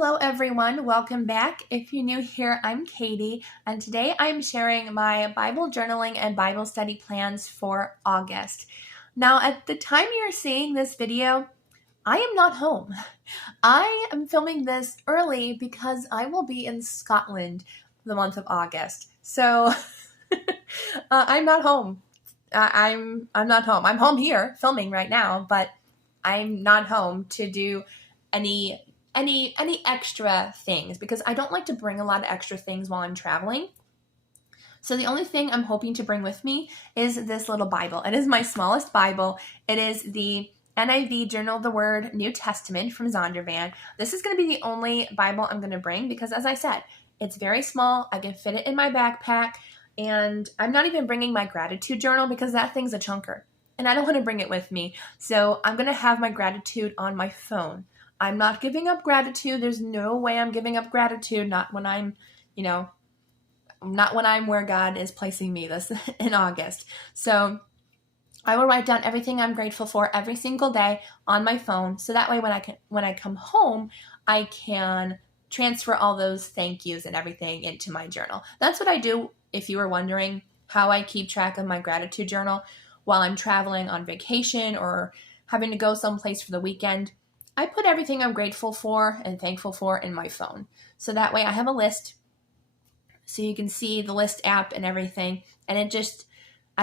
Hello everyone, welcome back. If you're new here, I'm Katie, and today I'm sharing my Bible journaling and Bible study plans for August. Now, at the time you're seeing this video, I am not home. I am filming this early because I will be in Scotland for the month of August. So, I'm not home. I'm not home. I'm home here filming right now, but I'm not home to do any extra things because I don't like to bring a lot of extra things while I'm traveling. So the only thing I'm hoping to bring with me is this little Bible. It is my smallest Bible. It is the NIV Journal of the Word New Testament from Zondervan. This is going to be the only Bible I'm going to bring because, as I said, it's very small. I can fit it in my backpack, and I'm not even bringing my gratitude journal because that thing's a chunker, and I don't want to bring it with me. So I'm going to have my gratitude on my phone. I'm not giving up gratitude. There's no way I'm giving up gratitude, not when I'm where God is placing me this in August. So I will write down everything I'm grateful for every single day on my phone. So that way when I come home, I can transfer all those thank yous and everything into my journal. That's what I do, if you were wondering how I keep track of my gratitude journal while I'm traveling on vacation or having to go someplace for the weekend. I put everything I'm grateful for and thankful for in my phone. So that way I have a list so you can see the list app and everything. And I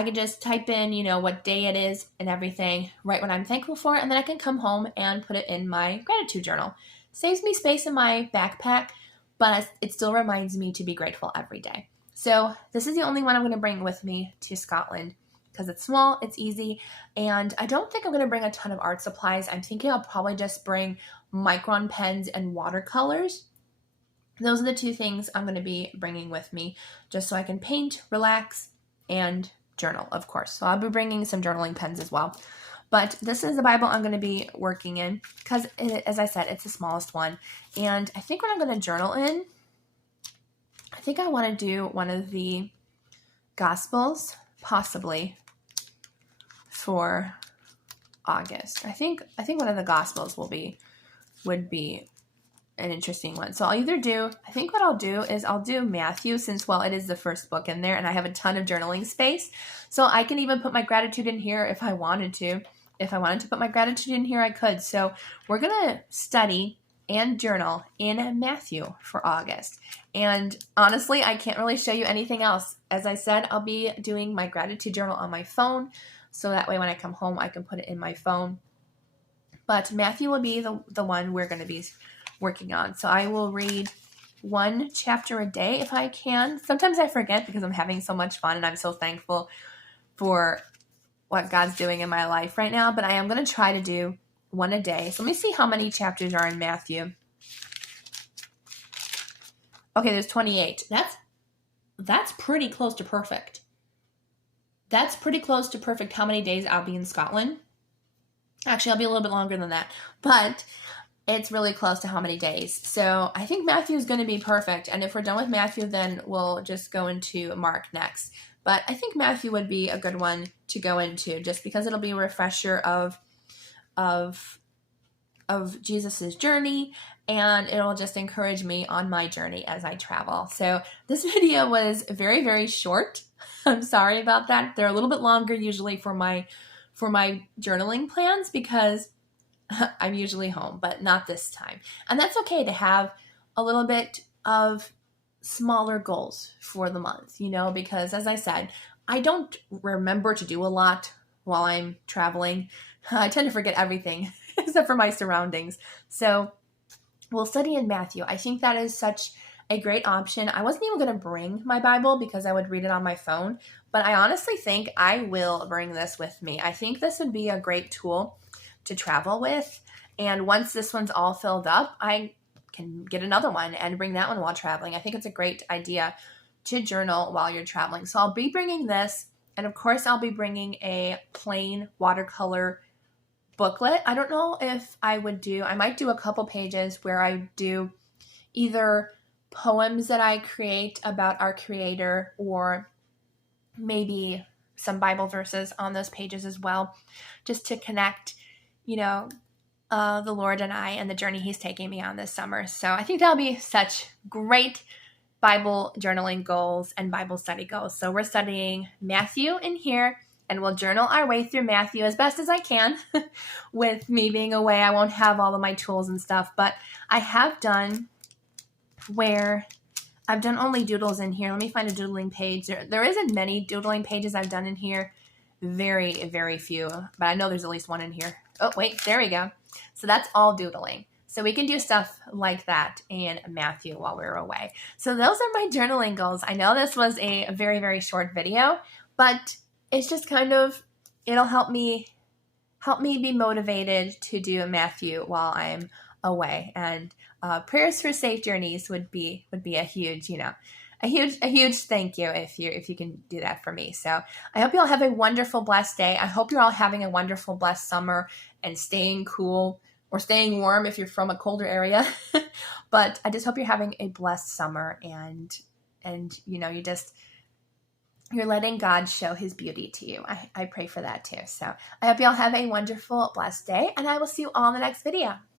can just type in, what day it is and everything, write what I'm thankful for, and then I can come home and put it in my gratitude journal. Saves me space in my backpack, but it still reminds me to be grateful every day. So this is the only one I'm going to bring with me to Scotland, because it's small, it's easy, and I don't think I'm going to bring a ton of art supplies. I'm thinking I'll probably just bring micron pens and watercolors. Those are the two things I'm going to be bringing with me, just so I can paint, relax, and journal, of course. So I'll be bringing some journaling pens as well. But this is the Bible I'm going to be working in, because, as I said, it's the smallest one. And I think what I'm going to journal in, I think I want to do one of the Gospels, possibly, for August. I think one of the Gospels would be an interesting one. So I think what I'll do is I'll do Matthew, since, it is the first book in there and I have a ton of journaling space. So I can even put my gratitude in here if I wanted to. If I wanted to put my gratitude in here, I could. So we're going to study and journal in Matthew for August. And honestly, I can't really show you anything else. As I said, I'll be doing my gratitude journal on my phone. So that way when I come home, I can put it in my phone. But Matthew will be the one we're going to be working on. So I will read one chapter a day if I can. Sometimes I forget because I'm having so much fun and I'm so thankful for what God's doing in my life right now. But I am going to try to do one a day. So let me see how many chapters are in Matthew. Okay, there's 28. That's pretty close to perfect. That's pretty close to perfect how many days I'll be in Scotland. Actually, I'll be a little bit longer than that. But it's really close to how many days. So I think Matthew is going to be perfect. And if we're done with Matthew, then we'll just go into Mark next. But I think Matthew would be a good one to go into, just because it'll be a refresher of Jesus's journey, and it'll just encourage me on my journey as I travel. So this video was very, very short. I'm sorry about that. They're a little bit longer usually for my journaling plans because I'm usually home, but not this time. And that's okay to have a little bit of smaller goals for the month, because, as I said, I don't remember to do a lot while I'm traveling. I tend to forget everything except for my surroundings. So we'll study in Matthew. I think that is such a great option. I wasn't even going to bring my Bible because I would read it on my phone, but I honestly think I will bring this with me. I think this would be a great tool to travel with. And once this one's all filled up, I can get another one and bring that one while traveling. I think it's a great idea to journal while you're traveling. So I'll be bringing this, and of course I'll be bringing a plain watercolor booklet. I don't know if I might do a couple pages where I do either poems that I create about our Creator, or maybe some Bible verses on those pages as well, just to connect, the Lord and I and the journey He's taking me on this summer. So I think that'll be such great Bible journaling goals and Bible study goals. So we're studying Matthew in here, and we'll journal our way through Matthew as best as I can. With me being away, I won't have all of my tools and stuff, but I have done where I've done only doodles in here. Let me find a doodling page. There isn't many doodling pages I've done in here. Very, very few, but I know there's at least one in here. Oh, wait, there we go. So that's all doodling. So we can do stuff like that in Matthew while we're away. So those are my journaling goals. I know this was a very, very short video, but it's just kind of, it'll help me be motivated to do Matthew while I'm away. And prayers for safe journeys would be a huge, a huge thank you if you can do that for me. So I hope you all have a wonderful, blessed day. I hope you're all having a wonderful, blessed summer and staying cool or staying warm if you're from a colder area. But I just hope you're having a blessed summer and you're letting God show His beauty to you. I pray for that too. So I hope you all have a wonderful, blessed day, and I will see you all in the next video.